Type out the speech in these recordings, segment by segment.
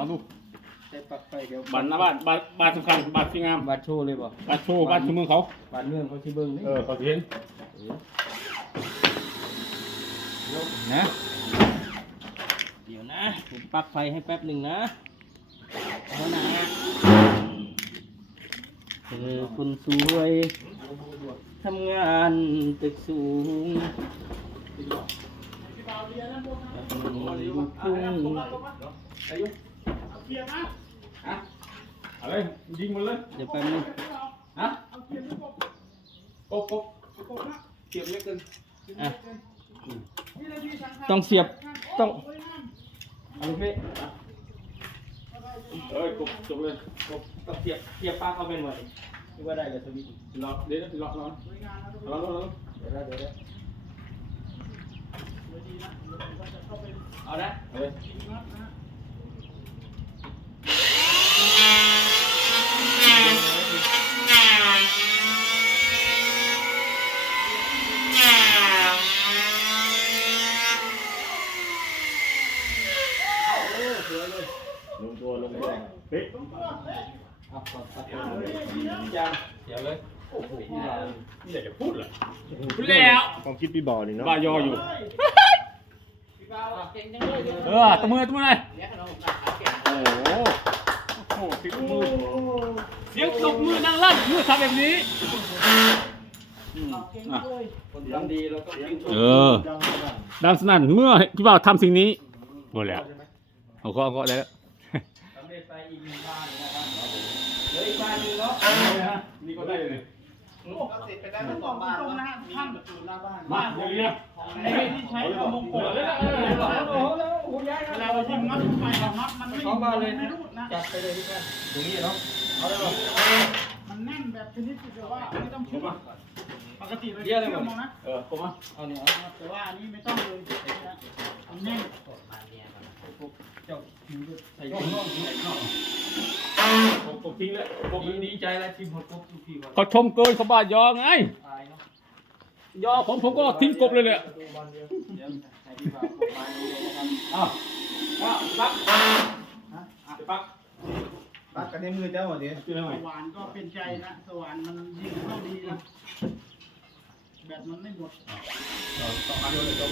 ลองดูใช้ปลั๊กไฟเดี๋ยวบ้านหน้าบ้านบ้านบ้านสำคัญบ้านสวยงามบัตรโชว์เลยบ่บ้านโชว์บ้านชุมเมืองเขาบัตรเมืองเขาสิเบิ่งนี่เออเขาสิเห็นนะเดี๋ยวนะผมปลั๊กไฟให้แป๊บหนึ่งนะเอานะเธอคนสวยทำงานตึกสูงลูกทุ่งอายุ เกียร์นะฮะเอาเลยยิงมันเลยเดี๋ยวแป๊บนึงฮะกบกบกบนะเกียร์เล็กเกินอะต้องเสียบต้องเอาลูกพี่เอ้ยกบจบเลยต้องเสียบเสียบปลั๊กเข้าไปหน่อยคิดว่าได้เลยสวิตช์รอเดี๋ยวรอรอรอรอรอเดี๋ยวนะเดี๋ยวนะเอาละเฮ้ย ลงตัวลงตัวเฮ้ยเอาก่อนตัดยังเดี๋ยวเลยโอ้โหนี่อยากจะพูดเหรอพูดแล้วความคิดพี่บอลนี่เนาะบายออยู่เออตบมือตบมือเลยโอ้โหโอ้โหเสียงตบมือเสียงตบมือนั่งลั่นเมื่อทำแบบนี้คนทำดีเราก็เออดังสนั่นเมื่อพี่บ่าวทำสิ่งนี้หมดแล้วเอาก็เอก็ได้แล้ว ไปอีกหนึ่งบ้านนะครับเหลืออีกบ้านหนึงเนาะนี่ก็ได้เลย ก็เสร็จไปได้ทั้งสองบ้านแล้วข้างประตูหน้าบ้านมาเดี๋ยวเรียกไอ้ที่ใช้เอามงกุฎแล้วอโอ้โหแล้วโอ้โหย้ายเวลาเรายิงน็อตไปเราน็อตมันไม่สองบ้านเลยไม่นะรูดนะ จัดไปเลยพี่แม่ตรงนี้เนาะ เอาเลยเหรอมันแน่นแบบชนิดที่แบบว่าไม่ต้องชื่อมป กติเราเยี่ยมเลยเชื่อมหมดเอานะ เออผมอะเอาเนี่ยแต่ว่าอันนี้ไม่ต้องเลยนะมันแน่นเจ้าคิวด้วยใส่ถุงน่องใส่น่องผมผมทิ้งแล้วผมดีดีใจแล้วทีมหดกบทุกทีวันเขาชมเกินเขาบ้ายอไง ตายเนาะยอผมผมก็ทิ้งกบเลยเลยดูบอลเดียวเดี๋ยวให้พี่บ่าวผมมาดูเลยนะครับอ้าวอ้าวปักปักปักกันในมือเจ้าหมดดิชื่ออะไรสว่านก็เป็นใจนะสว่านมันยิงเข้าดีนะ ব্যাটম্যান নেই বসে তো আগে হলে তো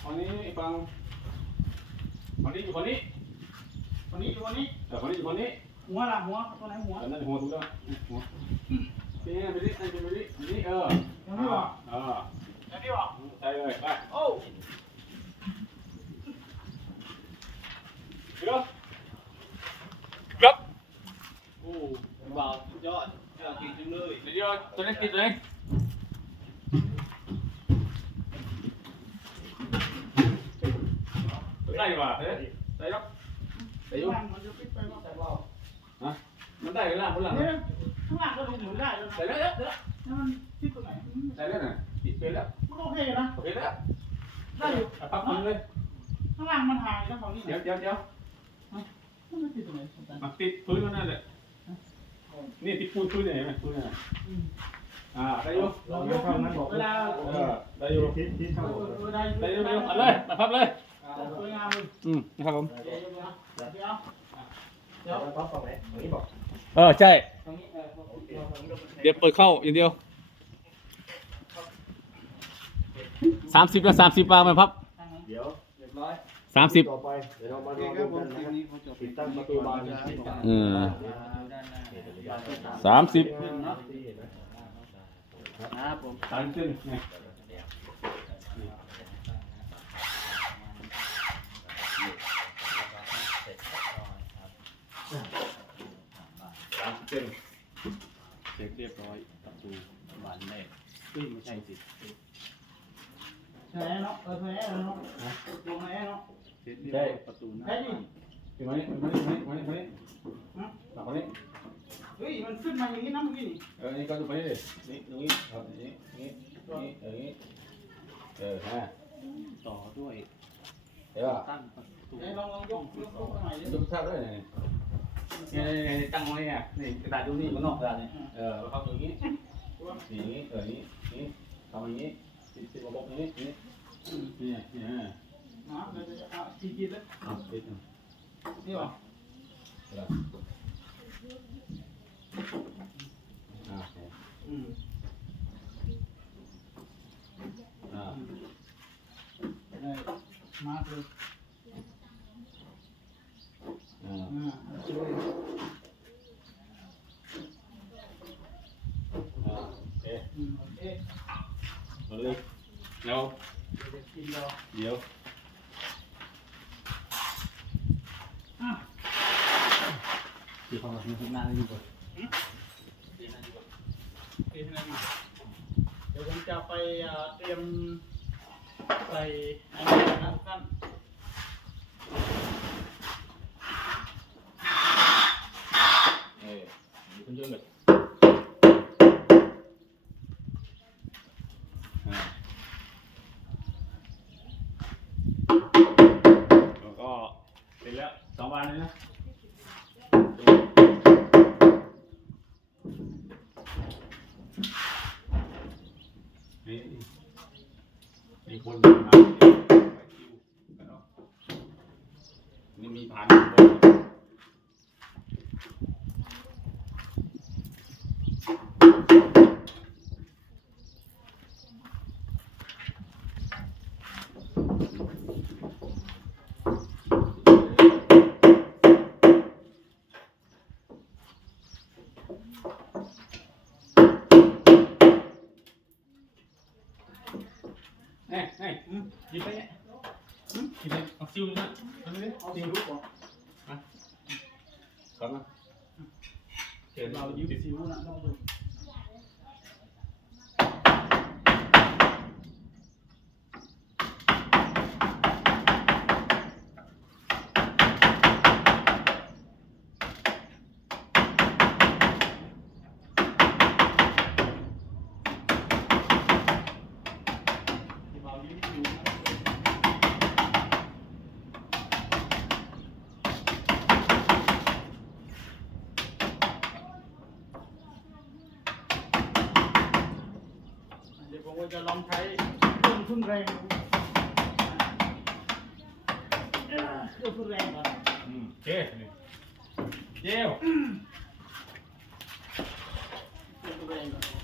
เรานี้องดูฝั่งนี้ฟังฝั่งนี้อยู่ฝั่งนี้วันนี้วันนี้แต่ฝั่งนี้อยู่ฝั่งนี้หัวละหัวตัวไหนหัวอันนั้นหัวถูกแล้วหัวนี่ไปดิไปดิไปดินี่เออยังไม่บอกเออยังไม่บอกใช่เลยไปโอ้เดี๋ยวครับโอ้บ่าวสุดยอดยอดจริงเลยเดี๋ยวตัวนี้กินเลย ได้ป่ะเฮ้ยได้ครับได้ยุ่ข้างล่างมันจะปิดไปนอกจากเราฮะมันได้กันล่ะคนหลังเนี่ยข้างล่างก็ดูหมุนได้แล้วนะได้แล้วได้แล้วแล้วมันปิดตรงไหนได้แล้วน่ะติดเป็นแล้วมันโอเคนะโอเคแล้วได้อยู่ปักมันเลยข้างล่างมันหายแล้วฝั่งนี้เดี๋ยวเดี๋ยวเดี๋ยวมันไม่ติดตรงไหนอาจารย์มาติดพื้นนั่นแหละนี่ติดปูนพื้นเห็นไหมพื้นน่ะอ่าได้อยู่เรายกเวลาเออได้อยู่ทิศทิศเอเข้าอเออได้ได้อยู่ได้อยู่เอาเลยมาพับเลย สวยงามเลยอืมนะครับผมเดี๋ยวเดี๋ยวเดี๋ยวเดี๋ยวแล้วก็ฝั่งไหนฝั่งนี้บอกเออใช่ ตรงนี้เออเดี๋ยวเปิดเข้าอย่างเดียวสามสิบแล้วสามสิบปามาพับทางนั้นเดี๋ยวเรียบร้อยสามสิบต่อไปเดี๋ยวเรามาลองดูกันนะครับติดตั้งประตูบานนะอืมด้านหน้าสามสิบครับผมสามสิบไง สามสิบเซนเสร็จเรียบร้อยประตูบานแรกเอ้ยไม่ใช่สิใช่เนาะเออใช่เนาะลงไหนเนาะเสร็จเรียบร้อยประตูหน้าใช่ดิถึงมานี่มานี่มานี่มานี่มานี่กลับมานี่เฮ้ยมันขึ้นมาอย่างนี้นะเมื่อกี้นี่เออนี่ก็ดูไปนี่ดินี่ตรงนี้ครับนี่นี่นี่เออนี่เออฮะต่อด้วยเดี๋ยวอะตั้งประตูลองลองยกยกยกใหม่ดิดูภาพด้วยนี่ นี่นี่นี่ตั้งไว้เนี่ยนี่กระดาษดูนี่มันนอกกระดาษนี่เออเข้าตรงนี้นี่นี่เออนี่นี่ทำอย่างนี้ติดติดระบบนี้นี่นี่นี่ฮะนะเดี๋ยวจะเอาจีจีเลยอะติดอะนี่หรอเอออะโอเคอืมอ่าได้มาเลย อ่า อ่าช่วย อ่าโอเค อื มโอเคมาเลยแล้วเดี๋ยวเดี๋ยวอะที่เขาแบบนี้หน้าดี๋ยวนะเดี๋ยวผมจะไปเตรียมใส่อันนี้นะครับท่าน เออ อยู่คนเดียวเลยแล้วก็เสร็จแล้วสองวันเลยนะนี่มีคนมา ก็จะลองใช้ต้นทุนแรงต้นทุนแรงก่อนเจ๊เจ๊ต้นทุนแรงก่อน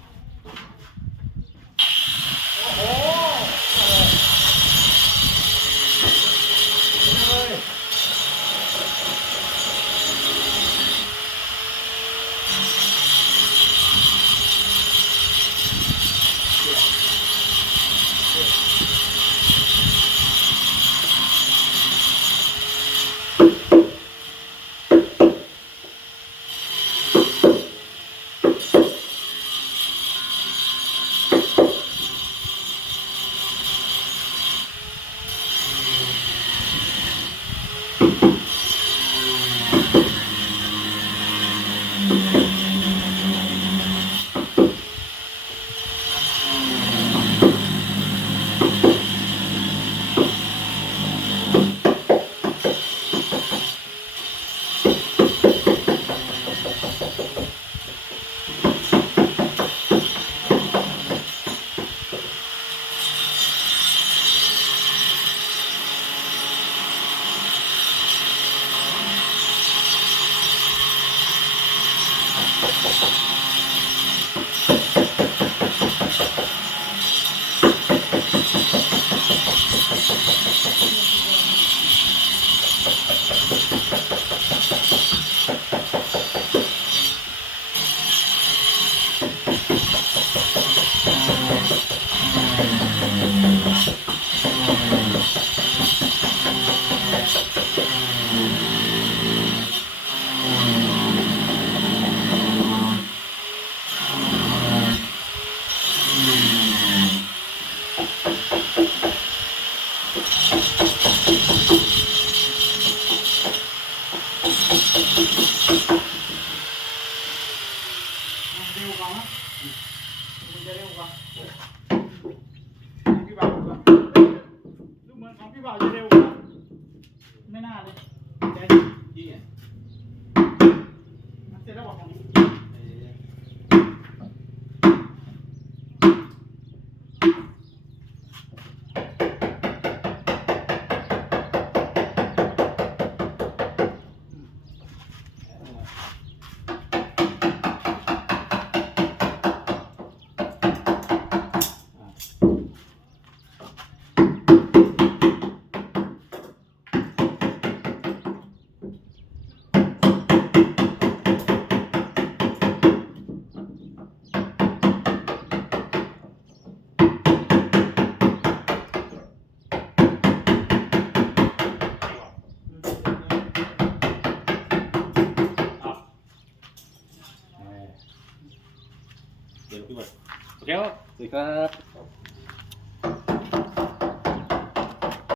ครับ